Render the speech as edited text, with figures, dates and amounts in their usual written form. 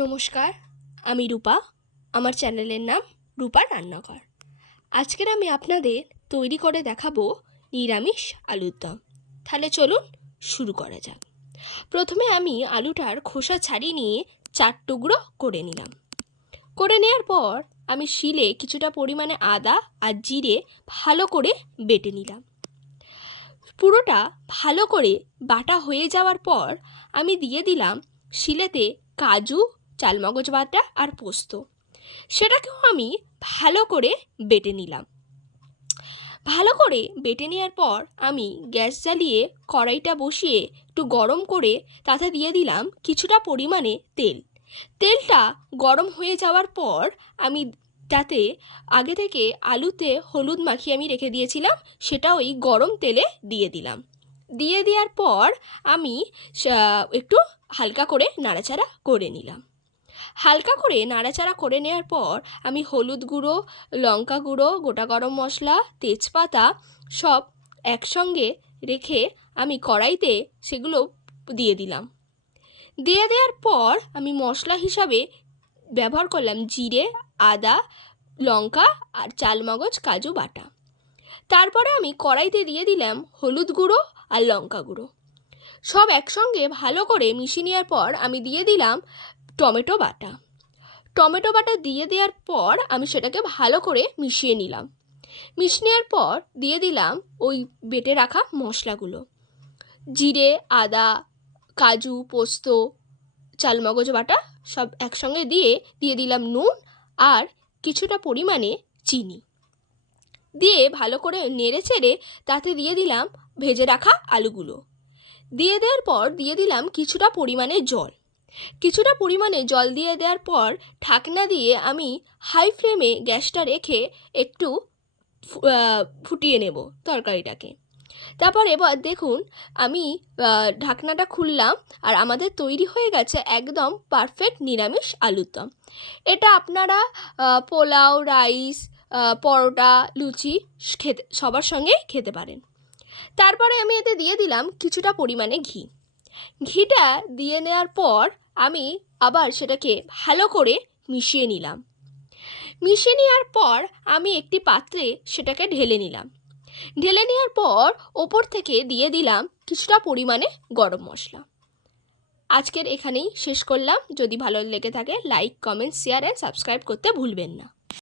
নমস্কার, আমি রূপা। আমার চ্যানেলের নাম রূপা রান্নাঘর। আজকের আমি আপনাদের তৈরি করে দেখাবো নিরামিষ আলুর দম। তাহলে চলুন শুরু করা যাক। প্রথমে আমি আলুটার খোসা ছাড়িয়ে নিয়ে 4 টুকরো করে নিলাম। করে নেওয়ার পর আমি শিলে কিছুটা পরিমাণে আদা আর জিরে ভালো করে বেটে নিলাম। পুরোটা ভালো করে বাটা হয়ে যাওয়ার পর আমি দিয়ে দিলাম শিলেতে কাজু, চালমগজ বাটা আর পোস্ত। সেটাকেও আমি ভালো করে বেটে নিলাম। ভালো করে বেটে নেওয়ার পর আমি গ্যাস জ্বালিয়ে কড়াইটা বসিয়ে একটু গরম করে তাতে দিয়ে দিলাম কিছুটা পরিমাণে তেল। তেলটা গরম হয়ে যাওয়ার পর আমি তাতে আগে থেকে আলুতে হলুদ মাখিয়ে আমি রেখে দিয়েছিলাম, সেটা ওই গরম তেলে দিয়ে দিলাম। দিয়ে দেওয়ার পর আমি একটু হালকা করে নাড়াচাড়া করে নিলাম। হালকা করে নাড়াচাড়া করে নেওয়ার পর আমি হলুদ গুঁড়ো, লঙ্কা গুঁড়ো, গোটা গরম মশলা, তেজপাতা সব একসঙ্গে রেখে আমি কড়াইতে সেগুলো দিয়ে দিলাম। দিয়ে দেওয়ার পর আমি মশলা হিসাবে ব্যবহার করলাম জিরে, আদা, লঙ্কা আর চালমগজ কাজু বাটা। তারপরে আমি কড়াইতে দিয়ে দিলাম হলুদ গুঁড়ো আর লঙ্কা গুঁড়ো। সব একসঙ্গে ভালো করে মিশিয়ে নেওয়ার পর আমি দিয়ে দিলাম টমেটো বাটা। টমেটো বাটা দিয়ে দেওয়ার পর আমি সেটাকে ভালো করে মিশিয়ে নিলাম। মিশিয়ে নেওয়ার পর দিয়ে দিলাম ওই বেটে রাখা মশলাগুলো, জিরে, আদা, কাজু, পোস্ত, চালমগজ বাটা সব একসঙ্গে দিয়ে দিলাম নুন আর কিছুটা পরিমাণে চিনি। দিয়ে ভালো করে নেড়ে চেড়ে তাতে দিয়ে দিলাম ভেজে রাখা আলুগুলো। দিয়ে দেওয়ার পর দিয়ে দিলাম কিছুটা পরিমাণে জল। কিছুটা পরিমাণে জল দিয়ে দেওয়ার পর ঢাকনা দিয়ে আমি হাই ফ্লেমে গ্যাসটা রেখে একটু ফুটিয়ে নেব তরকারিটাকে। তারপর এবার দেখুন আমি ঢাকনাটা খুললাম আর আমাদের তৈরি হয়ে গেছে একদম পারফেক্ট নিরামিষ আলুর দম। এটা আপনারা পোলাও, রাইস, পরোটা, লুচি খেতে সবার সঙ্গেই খেতে পারেন। তারপরে আমি এতে দিয়ে দিলাম কিছুটা পরিমাণে ঘি। ঘিটা দিয়ে নেওয়ার পর আমি আবার সেটাকে ভালো করে মিশিয়ে নিলাম। মিশিয়ে নেওয়ার পর আমি একটি পাত্রে সেটাকে ঢেলে নিলাম। ঢেলে নেওয়ার পর ওপর থেকে দিয়ে দিলাম কিছুটা পরিমাণে গরম মশলা। আজকের এখানেই শেষ করলাম। যদি ভালো লেগে থাকে like, comment, share and subscribe করতে ভুলবেন না।